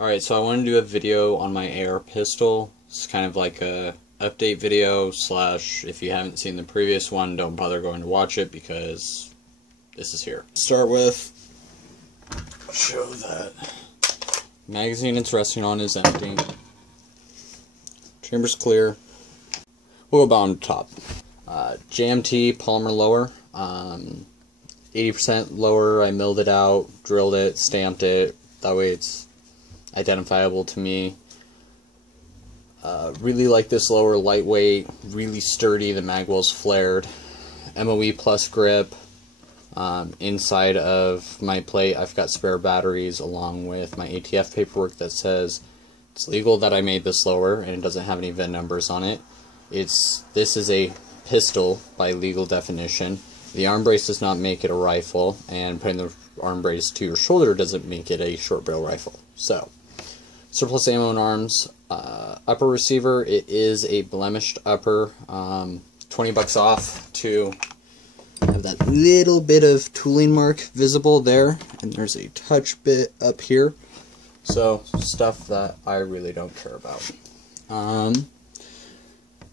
Alright, so I want to do a video on my AR pistol. It's kind of like a update video slash if you haven't seen the previous one, don't bother going to watch it because this is here. Start with, show that magazine it's resting on is empty. Chamber's clear. We'll go bottom to top. JMT polymer lower. 80% lower. I milled it out, drilled it, stamped it. That way it's identifiable to me. Really like this lower, lightweight, really sturdy. The magwell's flared. MOE plus grip. Inside of my plate I've got spare batteries along with my ATF paperwork that says it's legal that I made this lower and it doesn't have any VIN numbers on it. This is a pistol by legal definition. The arm brace does not make it a rifle, and putting the arm brace to your shoulder doesn't make it a short barrel rifle. So, surplus ammo and arms. Upper receiver, it is a blemished upper. $20 off to have that little bit of tooling mark visible there, and there's a touch bit up here. So, stuff that I really don't care about.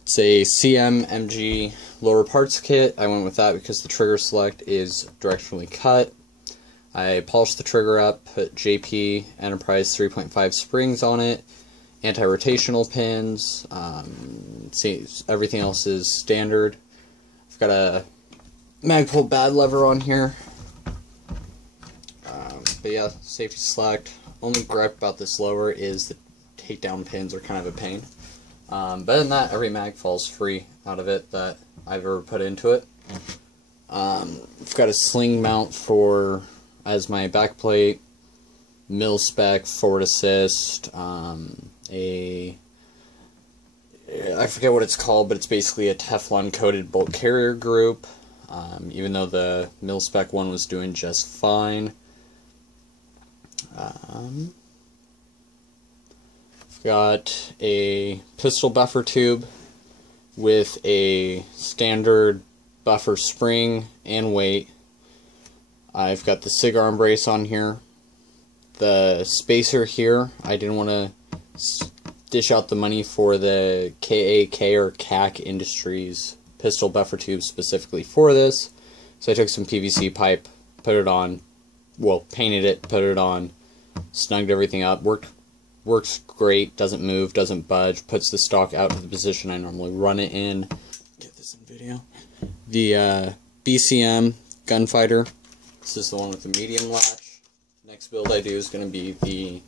It's a CM-MG lower parts kit. I went with that because the trigger select is directionally cut. I polished the trigger up, put JP Enterprise 3.5 springs on it, anti-rotational pins. See, everything else is standard. I've got a Magpul bad lever on here. But yeah, safety select. Only gripe about this lower is the takedown pins are kind of a pain. But other than that, every mag falls free out of it that I've ever put into it. I've got a sling mount as my back plate, mil spec, forward assist, I forget what it's called, but it's basically a Teflon coated bolt carrier group, even though the mil spec one was doing just fine. Got a pistol buffer tube with a standard buffer spring and weight. I've got the SIG arm brace on here. The spacer here, I didn't want to dish out the money for the KAK or CAC Industries pistol buffer tube specifically for this. So I took some PVC pipe, put it on, well, painted it, put it on, snugged everything up, works great, doesn't move, doesn't budge, puts the stock out to the position I normally run it in. Get this in video. The BCM Gunfighter. This is the one with the medium latch. Next build I do is going to be the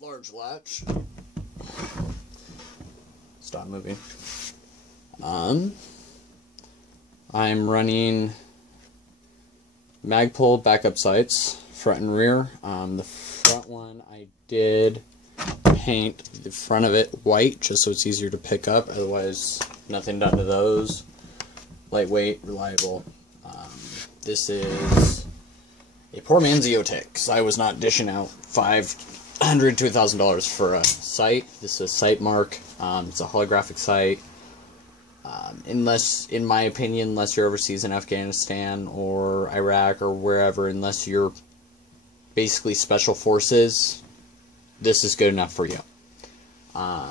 large latch. Stop moving. I'm running Magpul backup sights, front and rear. The front one I did paint the front of it white just so it's easier to pick up, otherwise nothing done to those. Lightweight, reliable. This is a poor man's EOTech, because I was not dishing out $500 to $1,000 for a sight. This is a sight mark. It's a holographic sight. Unless, in my opinion, unless you're overseas in Afghanistan or Iraq or wherever, unless you're basically special forces, this is good enough for you.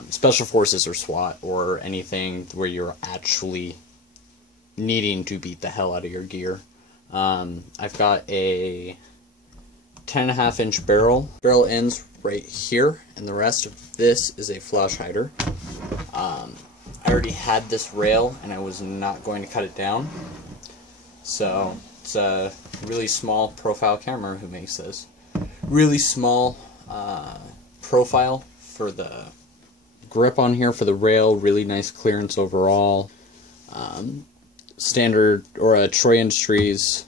Special forces or SWAT or anything where you're actually needing to beat the hell out of your gear. I've got a 10.5 inch barrel. Barrel ends right here, and the rest of this is a flash hider. I already had this rail, and I was not going to cut it down. So, it's a really small profile camera who makes this. Really small profile for the grip on here for the rail, really nice clearance overall. Standard, or a Troy Industries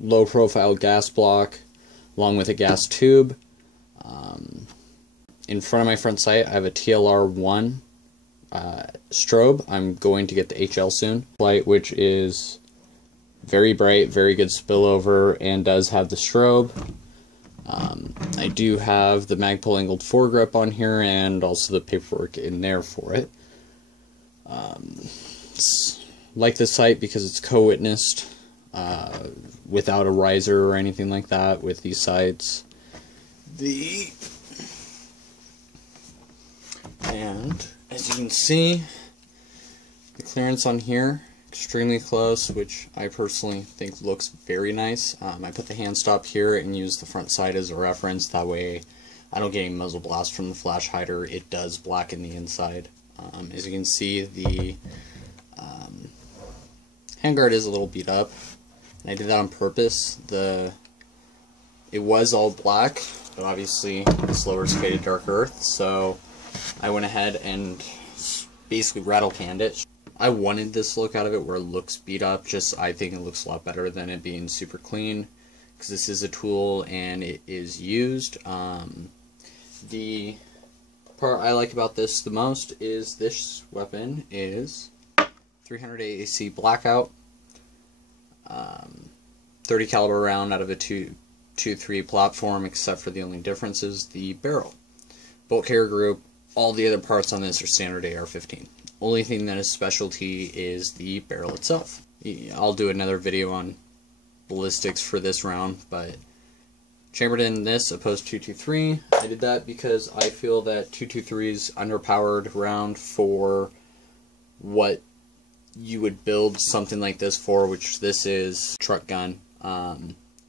low profile gas block along with a gas tube. In front of my front sight I have a TLR1 strobe. I'm going to get the HL soon. Light, which is very bright, very good spillover, and does have the strobe. I do have the Magpul angled foregrip on here and also the paperwork in there for it. Like this sight because it's co-witnessed without a riser or anything like that with these sights. And as you can see, the clearance on here, extremely close, which I personally think looks very nice. I put the hand stop here and use the front side as a reference. That way I don't get any muzzle blast from the flash hider. It does blacken the inside. As you can see, the handguard is a little beat up, and I did that on purpose. It was all black, but obviously the slower's faded dark earth, so I went ahead and basically rattle canned it. I wanted this look out of it where it looks beat up, just I think it looks a lot better than it being super clean, because this is a tool and it is used. The part I like about this the most is this weapon is 300 AAC Blackout, 30 caliber round out of a 2.3 platform, except for the only difference is the barrel. Bolt carrier group, all the other parts on this are standard AR-15. Only thing that is specialty is the barrel itself. I'll do another video on ballistics for this round, but chambered in this opposed 223. I did that because I feel that 223 is underpowered round for what you would build something like this for, which this is truck gun. I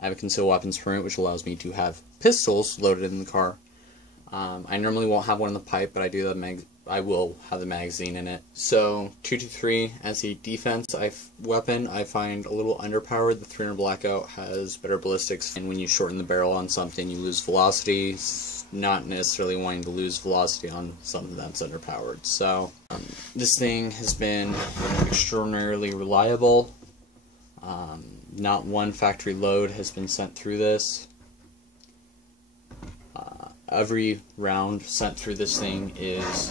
have a concealed weapons permit, which allows me to have pistols loaded in the car. I normally won't have one in the pipe, but I will have the magazine in it. So 223 as a defense weapon, I find a little underpowered. The 300 Blackout has better ballistics, and when you shorten the barrel on something, you lose velocity. Not necessarily wanting to lose velocity on something that's underpowered. So this thing has been extraordinarily reliable. Not one factory load has been sent through this. Every round sent through this thing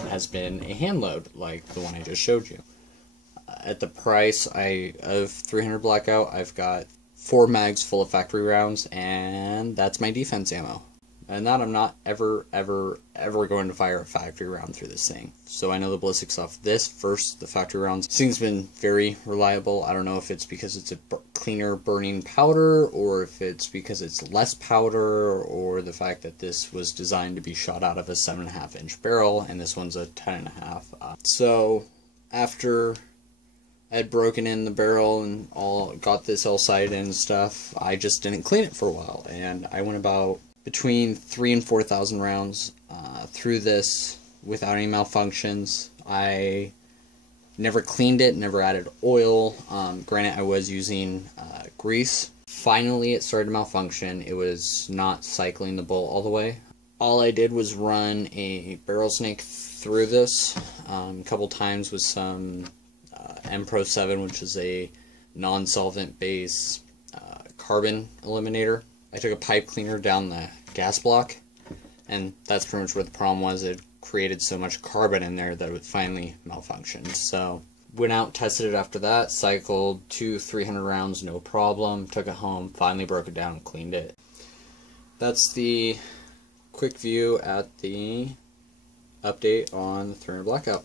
has been a hand load, like the one I just showed you. At the price of 300 Blackout, I've got 4 mags full of factory rounds, and that's my defense ammo. And that I'm not ever going to fire a factory round through this thing. So I know the ballistics off this versus the factory rounds. This thing's been very reliable. I don't know if it's because it's a cleaner burning powder, or if it's because it's less powder, or the fact that this was designed to be shot out of a 7.5 inch barrel, and this one's a 10.5. So after I had broken in the barrel and got this all sighted and stuff, I just didn't clean it for a while, and I went about between 3,000 and 4,000 rounds through this without any malfunctions. I never cleaned it, never added oil. Granted, I was using grease. Finally, it started to malfunction. It was not cycling the bolt all the way. All I did was run a barrel snake through this a couple times with some M-Pro 7, which is a non-solvent base carbon eliminator. I took a pipe cleaner down the gas block, and that's pretty much what the problem was. It created so much carbon in there that it finally malfunctioned. So went out, tested it after that, cycled 300 rounds, no problem, took it home, finally broke it down and cleaned it. That's the quick view at the update on the 300 Blackout.